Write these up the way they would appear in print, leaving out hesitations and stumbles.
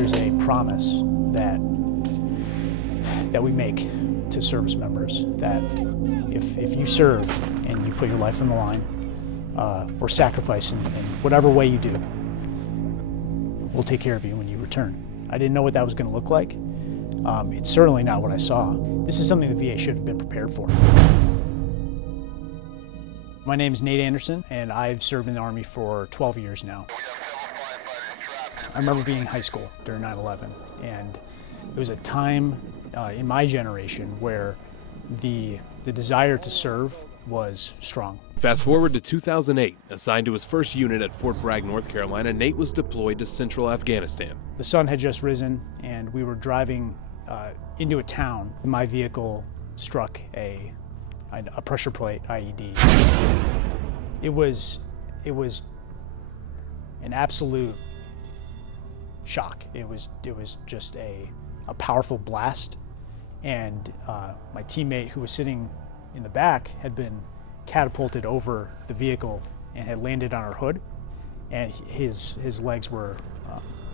there's a promise that we make to service members that if you serve and you put your life on the line or sacrifice in whatever way you do, we'll take care of you when you return. I didn't know what that was going to look like. It's certainly not what I saw. This is something the VA should have been prepared for. My name is Nate Anderson, and I've served in the Army for 12 years now. I remember being in high school during 9/11, and it was a time in my generation where the desire to serve was strong. Fast forward to 2008, assigned to his first unit at Fort Bragg, North Carolina, Nate was deployed to central Afghanistan. The sun had just risen, and we were driving into a town. My vehicle struck a pressure plate IED. It was an absolute shock. It was just a powerful blast, and my teammate who was sitting in the back had been catapulted over the vehicle and had landed on our hood, and his legs were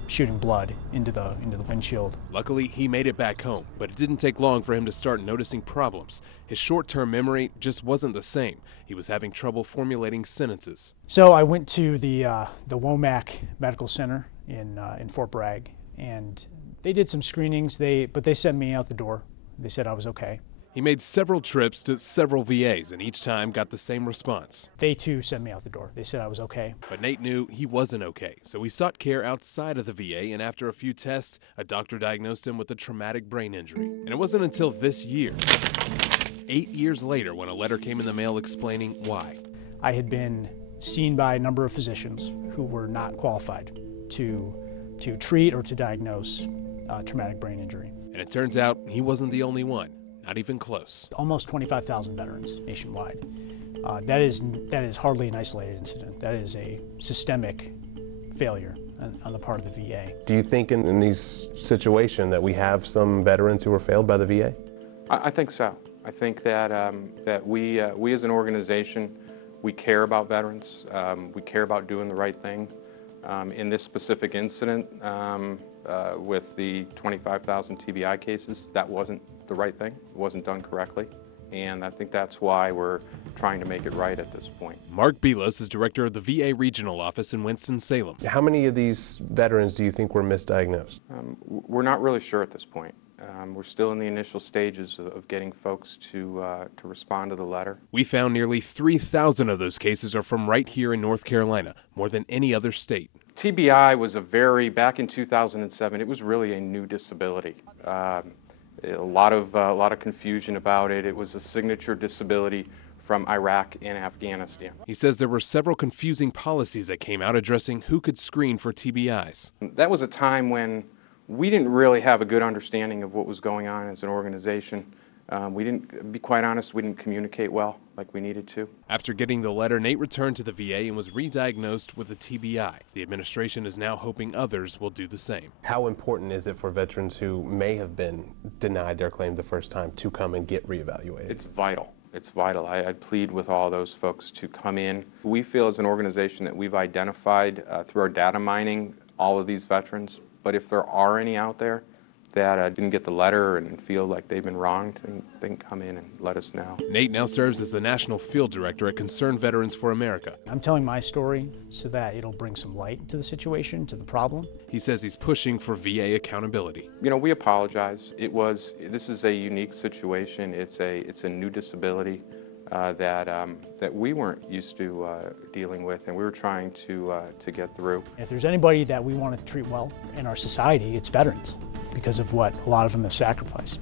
shooting blood into the windshield. Luckily, he made it back home, but it didn't take long for him to start noticing problems. His short-term memory just wasn't the same. He was having trouble formulating sentences. So I went to the Womack Medical Center in Fort Bragg, and they did some screenings. But they sent me out the door. They said I was okay. He made several trips to several VAs and each time got the same response. They too sent me out the door. They said I was okay. But Nate knew he wasn't okay, so he sought care outside of the VA, and after a few tests, a doctor diagnosed him with a traumatic brain injury. And it wasn't until this year, 8 years later, when a letter came in the mail explaining why. I had been seen by a number of physicians who were not qualified to treat or to diagnose traumatic brain injury. And it turns out he wasn't the only one. Not even close. Almost 25,000 veterans nationwide. That is hardly an isolated incident. That is a systemic failure on the part of the VA. Do you think in these situations that we have some veterans who were failed by the VA? I think so. I think that we as an organization, we care about veterans. We care about doing the right thing. In this specific incident with the 25,000 TBI cases, that wasn't the right thing. It wasn't done correctly, and I think that's why we're trying to make it right at this point. Mark Belos is director of the VA Regional Office in Winston-Salem. How many of these veterans do you think were misdiagnosed? We're not really sure at this point. We're still in the initial stages of getting folks to respond to the letter. We found nearly 3,000 of those cases are from right here in North Carolina, more than any other state. TBI was back in 2007, it was really a new disability. A lot of confusion about it. It was a signature disability from Iraq and Afghanistan. He says there were several confusing policies that came out addressing who could screen for TBIs. That was a time when we didn't really have a good understanding of what was going on as an organization. We didn't, to be quite honest, we didn't communicate well like we needed to. After getting the letter, Nate returned to the VA and was re-diagnosed with a TBI. The administration is now hoping others will do the same. How important is it for veterans who may have been denied their claim the first time to come and get reevaluated? It's vital. It's vital. I'd plead with all those folks to come in. We feel as an organization that we've identified through our data mining all of these veterans, but if there are any out there that didn't get the letter and feel like they've been wronged, they can come in and let us know. Nate now serves as the National Field Director at Concerned Veterans for America. I'm telling my story so that it'll bring some light to the situation, to the problem. He says he's pushing for VA accountability. You know, we apologize. This is a unique situation. It's a new disability that we weren't used to dealing with, and we were trying to get through. If there's anybody that we want to treat well in our society, it's veterans, because of what a lot of them have sacrificed.